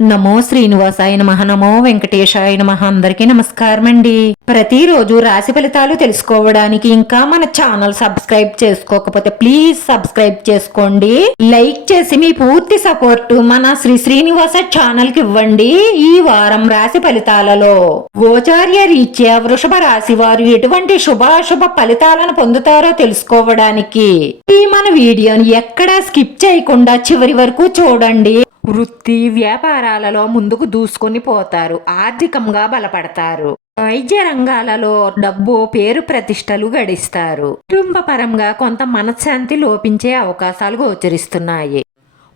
నమో శ్రీనివాసాయ నమః. నమో వెంకటేశాయ నమః. అందరికీ నమస్కారం అండి. ప్రతిరోజు రాశి ఫలితాలు తెలుసుకోవడానికి ఇంకా మన ఛానల్ సబ్స్క్రైబ్ చేసుకోకపోతే ప్లీజ్ సబ్స్క్రైబ్ చేసుకోండి. లైక్ చేసి మీ పూర్తి సపోర్ట్ మన శ్రీనివాస ఛానల్ కి ఇవ్వండి. ఈ వారం రాశి ఫలితాలలో గోచార్య రీత్యా వృషభ రాశి వారు ఎటువంటి శుభాశుభ ఫలితాలను పొందుతారో తెలుసుకోవడానికి ఈ మన వీడియోని ఎక్కడా స్కిప్ చేయకుండా చివరి వరకు చూడండి. వృత్తి వ్యాపారాలలో ముందుకు దూసుకొని పోతారు. ఆర్థికంగా బలపడతారు. వైద్య రంగాలలో డబ్బు పేరు ప్రతిష్టలు గడిస్తారు. కుటుంబ పరంగా కొంత మనశ్శాంతి లోపించే అవకాశాలు గోచరిస్తున్నాయి.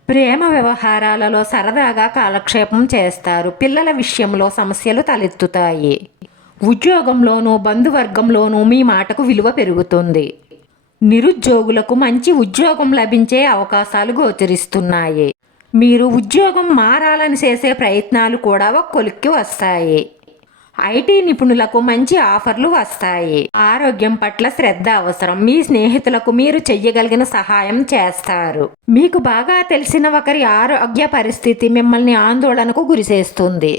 ప్రేమ వ్యవహారాలలో సరదాగా కాలక్షేపం చేస్తారు. పిల్లల విషయంలో సమస్యలు తలెత్తుతాయి. ఉద్యోగంలోనూ బంధువర్గంలోనూ మీ మాటకు విలువ పెరుగుతుంది. నిరుద్యోగులకు మంచి ఉద్యోగం లభించే అవకాశాలు గోచరిస్తున్నాయి. మీరు ఉద్యోగం మారాలని చేసే ప్రయత్నాలు కూడా ఒక కొలిక్కి వస్తాయి. ఐటీ నిపుణులకు మంచి ఆఫర్లు వస్తాయి. ఆరోగ్యం పట్ల శ్రద్ధ అవసరం. మీ స్నేహితులకు మీరు చెయ్యగలిగిన సహాయం చేస్తారు. మీకు బాగా తెలిసిన ఒకరి ఆరోగ్య పరిస్థితి మిమ్మల్ని ఆందోళనకు గురిచేస్తుంది.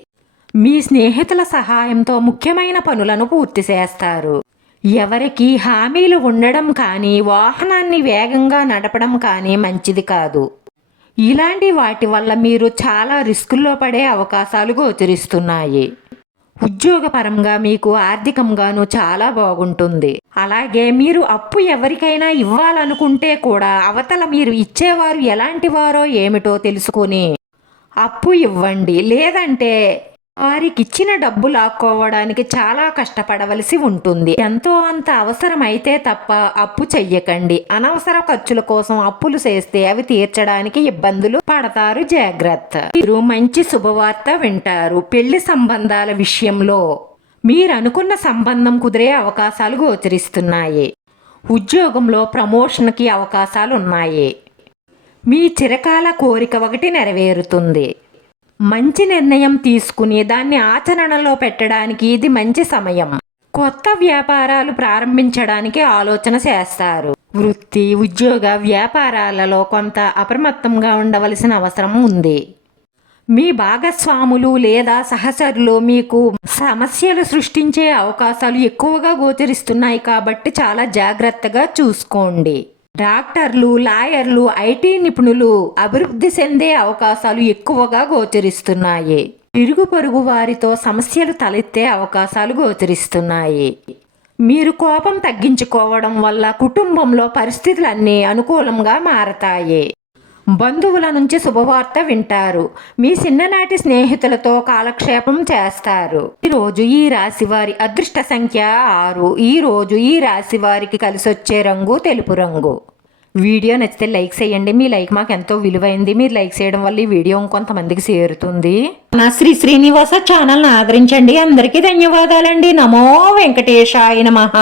మీ స్నేహితుల సహాయంతో ముఖ్యమైన పనులను పూర్తి చేస్తారు. ఎవరికి హామీలు ఉండడం కానీ వాహనాన్ని వేగంగా నడపడం కానీ మంచిది కాదు. ఇలాంటి వాటి వల్ల మీరు చాలా రిస్కుల్లో పడే అవకాశాలు గోచరిస్తున్నాయి. ఉద్యోగపరంగా మీకు ఆర్థికంగానూ చాలా బాగుంటుంది. అలాగే మీరు అప్పు ఎవరికైనా ఇవ్వాలనుకుంటే కూడా అవతల మీరు ఇచ్చేవారు ఎలాంటి వారో ఏమిటో తెలుసుకొని అప్పు ఇవ్వండి. లేదంటే వారికిచ్చిన డబ్బు లాక్కోవడానికి చాలా కష్టపడవలసి ఉంటుంది. ఎంతో అంత అవసరమైతే తప్ప అప్పు చెయ్యకండి. అనవసర ఖర్చుల కోసం అప్పులు చేస్తే అవి తీర్చడానికి ఇబ్బందులు పడతారు. జాగ్రత్త. మీరు మంచి శుభవార్త వింటారు. పెళ్లి సంబంధాల విషయంలో మీరు అనుకున్న సంబంధం కుదిరే అవకాశాలు గోచరిస్తున్నాయి. ఉద్యోగంలో ప్రమోషన్కి అవకాశాలు ఉన్నాయి. మీ చిరకాల కోరిక ఒకటి నెరవేరుతుంది. మంచి నిర్ణయం తీసుకుని దాన్ని ఆచరణలో పెట్టడానికి ఇది మంచి సమయం. కొత్త వ్యాపారాలు ప్రారంభించడానికి ఆలోచన చేస్తారు. వృత్తి ఉద్యోగ వ్యాపారాలలో కొంత అప్రమత్తంగా ఉండవలసిన అవసరం ఉంది. మీ భాగస్వాములు లేదా సహచరులు మీకు సమస్యలు సృష్టించే అవకాశాలు ఎక్కువగా గోచరిస్తున్నాయి కాబట్టి చాలా జాగ్రత్తగా చూసుకోండి. డాక్టర్లు, లాయర్లు, ఐటీ నిపుణులు అభివృద్ధి చెందే అవకాశాలు ఎక్కువగా గోచరిస్తున్నాయి. ఇరుగు పొరుగు వారితో సమస్యలు తలెత్తే అవకాశాలు గోచరిస్తున్నాయి. మీరు కోపం తగ్గించుకోవడం వల్ల కుటుంబంలో పరిస్థితులన్నీ అనుకూలంగా మారతాయి. బంధువుల నుంచి శుభవార్త వింటారు. మీ చిన్ననాటి స్నేహితులతో కాలక్షేపం చేస్తారు. ఈరోజు ఈ రాశి వారి అదృష్ట సంఖ్య 6. ఈరోజు ఈ రాశి వారికి కలిసొచ్చే రంగు తెలుపు రంగు. వీడియో నచ్చితే లైక్ చేయండి. మీ లైక్ మాకు ఎంతో విలువైంది. మీరు లైక్ చేయడం వల్ల ఈ వీడియో ఇంకొంతమందికి చేరుతుంది. నా శ్రీనివాస ఛానల్ని ఆదరించండి. అందరికీ ధన్యవాదాలండి. నమో వెంకటేశాయ నమః.